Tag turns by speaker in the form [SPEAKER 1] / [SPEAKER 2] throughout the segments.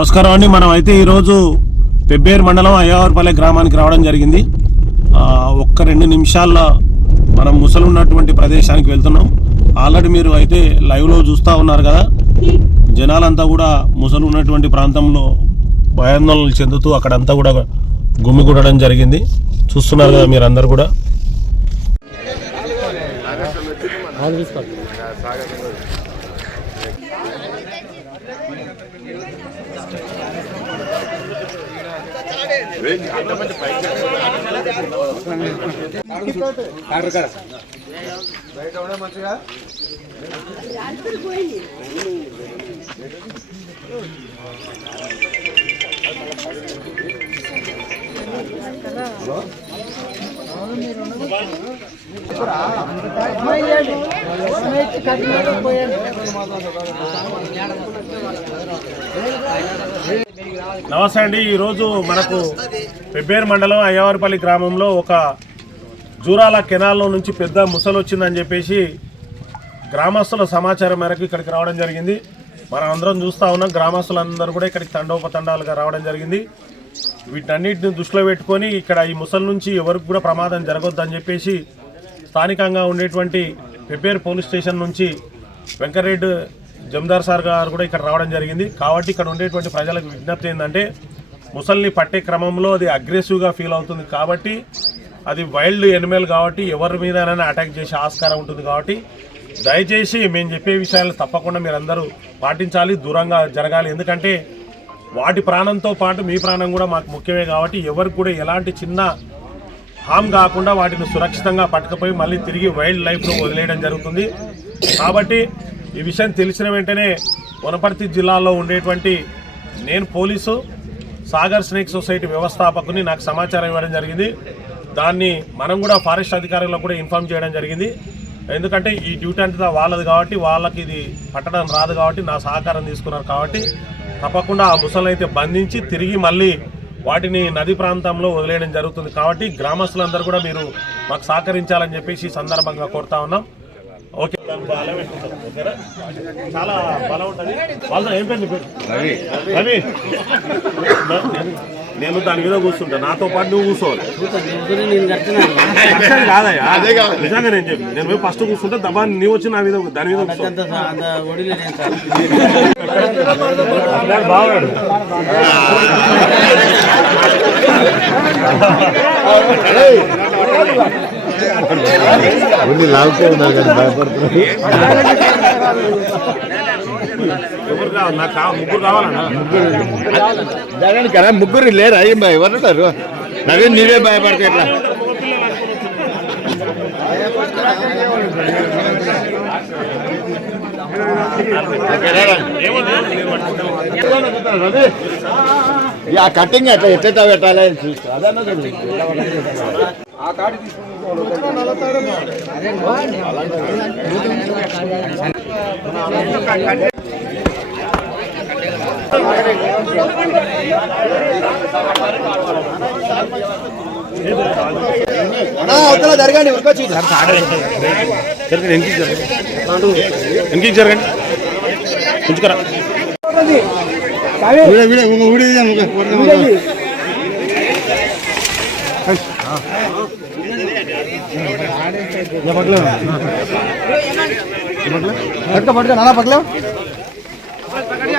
[SPEAKER 1] నమస్కారం అండి. మనం అయితే ఈరోజు పెబ్బేరు మండలం అయ్యవారిపల్లె గ్రామానికి రావడం జరిగింది. ఒక్క రెండు నిమిషాల్లో మనం ముసలు ఉన్నటువంటి ప్రదేశానికి వెళ్తున్నాం. ఆల్రెడీ మీరు అయితే లైవ్లో చూస్తూ ఉన్నారు కదా. జనాలంతా కూడా ముసలు ఉన్నటువంటి ప్రాంతంలో భయాందోళనలు చెందుతూ అక్కడంతా కూడా గుమిగూడడం జరిగింది. చూస్తున్నారు కదా బయట ఉండే మంచిగా హలో నమస్తే అండి. ఈరోజు మనకు పెబ్బేరు మండలం అయ్యవారిపల్లి గ్రామంలో ఒక జూరాల కెనాల్లో నుంచి పెద్ద ముసలు వచ్చిందని చెప్పేసి గ్రామస్తుల సమాచారం మేరకు ఇక్కడికి రావడం జరిగింది. మనం అందరం చూస్తూ ఉన్నాం. గ్రామస్తులందరూ కూడా ఇక్కడికి తండోపతండాలుగా రావడం జరిగింది. వీటన్నిటిని దృష్టిలో పెట్టుకొని ఇక్కడ ఈ ముసలి నుంచి ఎవరికి కూడా ప్రమాదం జరగొద్దని చెప్పేసి స్థానికంగా ఉండేటువంటి పెబ్బేరు పోలీస్ స్టేషన్ నుంచి వెంకటరెడ్డి జమదార్ సార్ గారు కూడా ఇక్కడ రావడం జరిగింది. కాబట్టి ఇక్కడ ఉండేటువంటి ప్రజలకు విజ్ఞప్తి ఏంటంటే ముసల్ని పట్టే క్రమంలో అది అగ్రెసివ్గా ఫీల్ అవుతుంది కాబట్టి అది వైల్డ్ ఎనిమల్ కాబట్టి ఎవరి మీదైనా అటాక్ చేసే ఆస్కారం ఉంటుంది కాబట్టి దయచేసి మేము చెప్పే విషయాలు తప్పకుండా మీరందరూ పాటించాలి దూరంగా జరగాలి. ఎందుకంటే వాటి ప్రాణంతో పాటు మీ ప్రాణం కూడా మాకు ముఖ్యమే కాబట్టి ఎవరికి కూడా ఎలాంటి చిన్న హామ్ కాకుండా వాటిని సురక్షితంగా పట్టుకుపోయి మళ్ళీ తిరిగి వైల్డ్ లైఫ్లో వదిలేయడం జరుగుతుంది. కాబట్టి ఈ విషయం తెలిసిన వెంటనే వనపర్తి జిల్లాలో ఉండేటువంటి నేను పోలీసు సాగర్ స్నేక్ సొసైటీ వ్యవస్థాపకుని నాకు సమాచారం ఇవ్వడం జరిగింది. దాన్ని మనం కూడా ఫారెస్ట్ అధికారులకు కూడా ఇన్ఫామ్ చేయడం జరిగింది. ఎందుకంటే ఈ డ్యూటీ అంతా వాళ్ళది కాబట్టి వాళ్ళకి ఇది పట్టడం రాదు కాబట్టి నా సహకారం తీసుకున్నారు కాబట్టి తప్పకుండా ఆ ముసలైతే బంధించి తిరిగి మళ్ళీ వాటిని నది ప్రాంతంలో వదిలేయడం జరుగుతుంది. కాబట్టి గ్రామస్తులందరూ కూడా మీరు మాకు సహకరించాలని చెప్పేసి ఈ సందర్భంగా కోరుతా ఉన్నాం. ఓకే? చాలా బలం ఉంటుంది. వాళ్ళ ఏం పేరు పేరు? రవి. నేను- దాని మీద కూర్చుంటా. నాతో పాటు నువ్వు కూర్చోవాలి. కష్టం కాదయ్యా. నిజంగా నేను చెప్పి నేను పోయి ఫస్ట్ కూర్చుంటే దబా నీవు వచ్చి నా మీద దాని మీద బాగున్నాడు
[SPEAKER 2] లాగుతూ ఉన్నారు కానీ భయపడుతున్నారు
[SPEAKER 1] ఎవరు కావాలి నాకు కావాలి ముగ్గురు కావాలన్నా
[SPEAKER 2] జగన్ కదా ముగ్గురు లేరు? అయ్యి ఎవరు ఉన్నారు నవీన్ నీవే భయపడితే ఎట్లా? ఆ కటింగ్ ఎట్లా ఎట్లా పెట్టాలి అని చూస్తా అదన్నా చూడు.
[SPEAKER 1] జరగండి వెనక్కి జరగండి వెనక్కి జరగండి? ఉంచుకరా.
[SPEAKER 2] వీడ తీయ్. పట్టుకో పట్టుకో నానా పక్కలో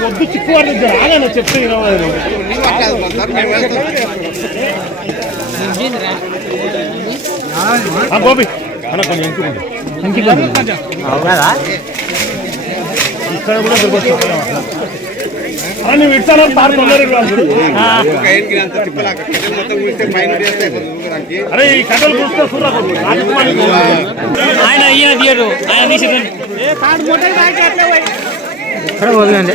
[SPEAKER 1] వద్దు చిక్కు వాడి దగ్గర ఆగాను చెప్తే గోపి అన్న కొంచెం ఉండు. ఇక్కడ కూడా దొరకొచ్చు అరే నువ్వు ఇవ్వాలి. అరే ఈ చూస్తే చూడకూడదు
[SPEAKER 3] ఆయన ఈయన తీయరు ఆయన తీసేదండి ఇక్కడ వదిలేండి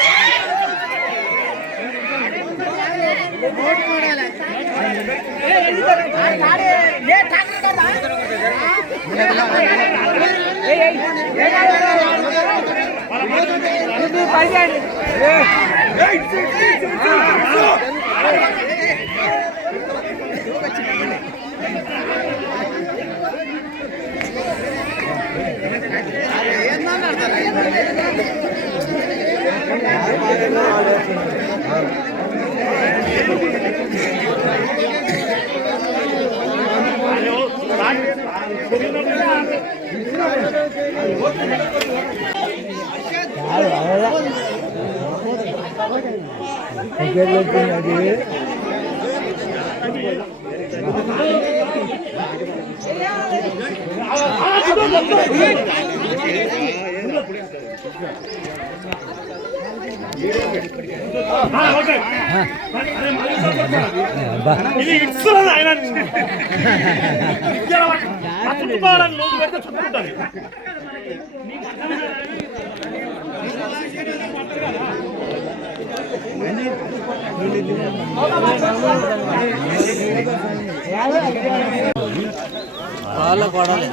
[SPEAKER 3] ఏయ్ తాడు
[SPEAKER 1] ఇది ఇస్తున్నది ఆయన చుట్టుకోవాలని పెడితే
[SPEAKER 4] పాల కొడాలి.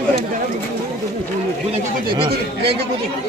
[SPEAKER 1] తక్కువ తీసుకురా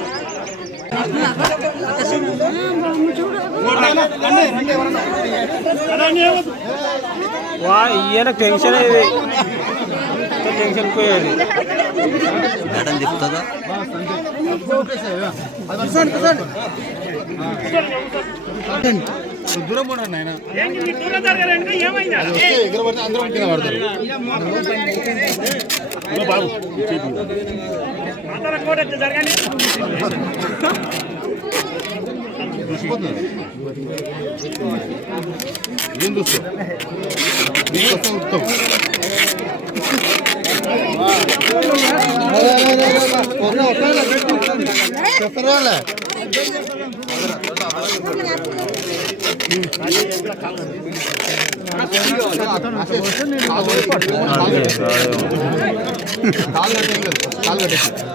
[SPEAKER 3] వా ఈయన టెన్షన్ ఇది టెన్షన్ పోయేది
[SPEAKER 4] మేడం చెప్తుందా
[SPEAKER 1] బాబు
[SPEAKER 2] ఏం చూస్తావు నీకోసం ఉత్తం చెప్పరాలే కాలు కట్టేసి కాలు కట్టేసి కాలు కట్టేసి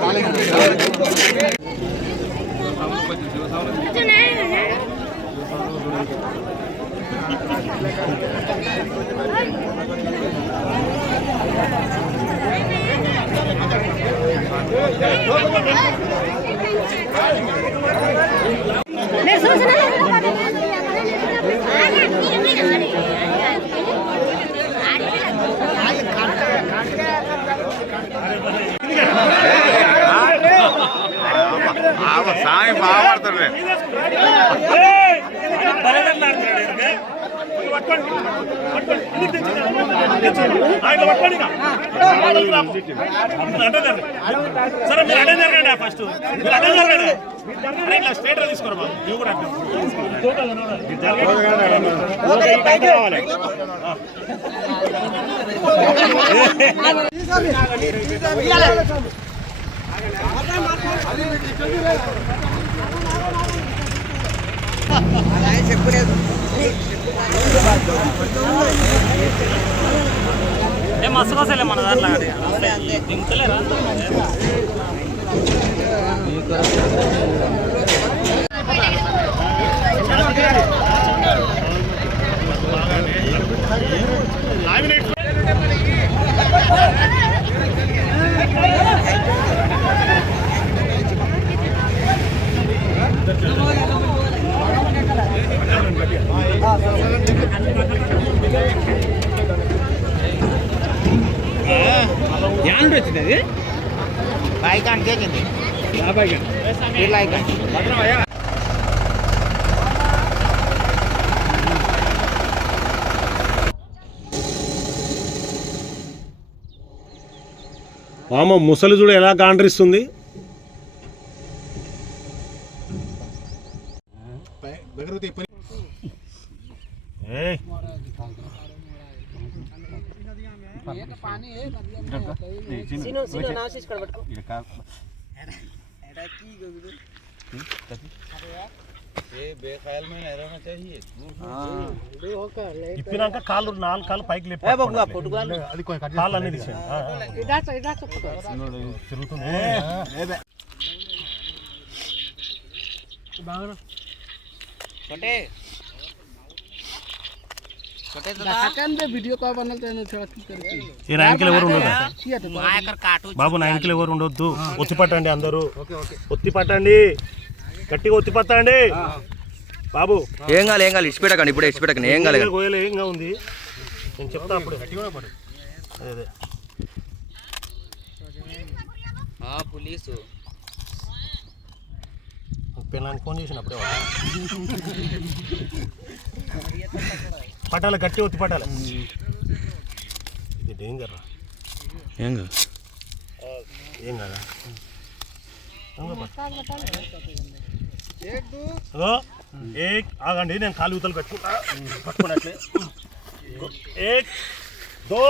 [SPEAKER 5] నేను
[SPEAKER 2] సాయం బాగుపడతాడు
[SPEAKER 1] సరే మీరు అడే జరగండి ఫస్ట్ మీరు అడే జరగండి అరే ఇట్లా స్ట్రైట్ తీసుకోరు బాబు ఇవి కూడా జరగండి కావాలి
[SPEAKER 3] ఏ మస్తు మన దాంట్లో దింపుతలేరా
[SPEAKER 6] చేసింది
[SPEAKER 1] మామ ముసలి చూడు ఎలా గాండ్రిస్తుంది. ఏయ్. ఇప్పినాక కాళ్ళు నాలుగు కాళ్ళు పైకి లేపి కాళ్ళు అన్ని తీసేయండి. ఆ, ఈ నాయకులు ఎవరు ఉండదు బాబు నాయకులు ఎవరు ఉండొద్దు? ఒత్తి పట్టండి అందరూ. ఒత్తి పట్టండి. గట్టిగా ఒత్తి పట్టండి. బాబు.
[SPEAKER 4] ఏం కాదు ఏం కాదు ఇచ్చిపెట్టకండి ఇప్పుడు ఇచ్చిపెట్టకండి ఏం కాలేదు.
[SPEAKER 1] గోయలు ఏంగా ఉంది? నేను చెప్తా అప్పుడు. అదే అదే.
[SPEAKER 4] పోలీసు.
[SPEAKER 1] పిల్లలకి ఫోన్ చేసినప్పుడే పట్టాలి గట్టి ఒత్తి పట్టాలి ఇది డేంజర్
[SPEAKER 4] ఏం కాదు.
[SPEAKER 1] ఏం కదా. ఏక్ ఆగండి నేను కాలు ఊతలు కట్టుకుంటా. పట్టుకున్నట్లే. ఏక్ దో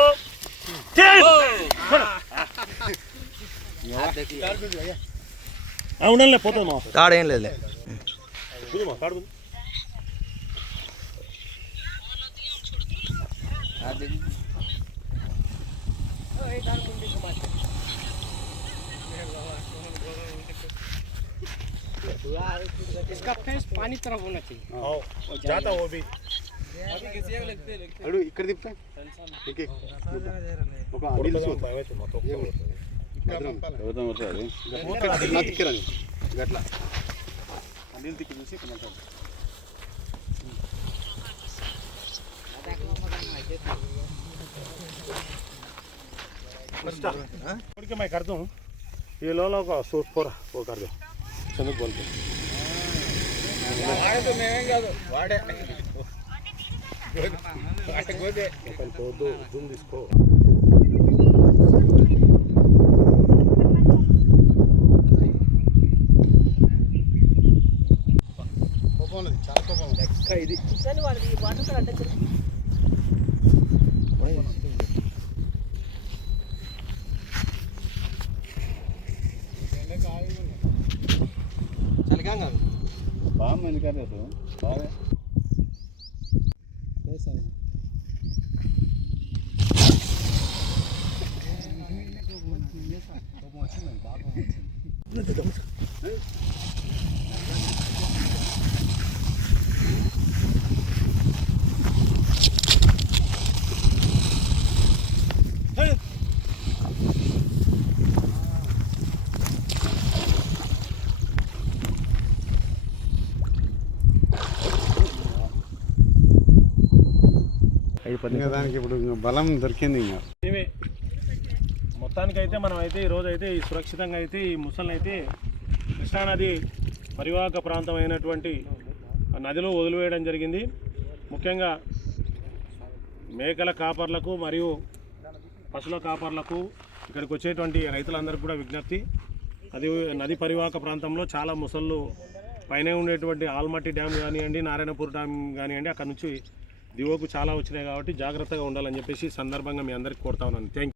[SPEAKER 1] తీన్. ఆ, ఉండండిలే పోతుంది మా.
[SPEAKER 4] తాడేం లేదులే.
[SPEAKER 1] గుదు మా కాడు
[SPEAKER 3] इसका फेस पानी तरफ होना चाहिए
[SPEAKER 1] आओ, जाता वो भी
[SPEAKER 2] ఇక్కడ తిప్పుతా ఒక
[SPEAKER 1] ఉడకదా భయం అవుతుంది మొత్తం.
[SPEAKER 2] గట్లా
[SPEAKER 1] छोड़ ఇప్పటికే మాకు అర్థం. ఈ లోన ఒక సూట్ పోరా ఒక అర్థం. చంద్రబాబు పోదు జూమ్ తీసుకో. ఇది. వాటర్ కలర్ అంటే జూమ్ తీసుకో
[SPEAKER 2] బాగా ఎందుకంటే బాగా ఇంకా దానికి ఇప్పుడు బలం దొరికింది ఇంకా.
[SPEAKER 1] మొత్తానికైతే మనం అయితే ఈరోజు అయితే ఈ సురక్షితంగా అయితే ఈ ముసలిని అయితే కృష్ణానది పరివాహక ప్రాంతం అయినటువంటి నదిలో వదిలివేయడం జరిగింది. ముఖ్యంగా మేకల కాపర్లకు మరియు పశువుల కాపర్లకు ఇక్కడికి వచ్చేటువంటి రైతులందరికీ కూడా విజ్ఞప్తి. అది నది పరివాహక ప్రాంతంలో చాలా ముసళ్ళు పైన ఉండేటువంటి ఆల్మట్టి డ్యామ్ కానివ్వండి నారాయణపూర్ డ్యామ్ కానివ్వండి అక్కడ నుంచి దివోకు చాలా వచ్చినాయి కాబట్టి జాగ్రత్తగా ఉండాలని చెప్పేసి సందర్భంగా మీ అందరికీ కోరుతా ఉన్నాను. థ్యాంక్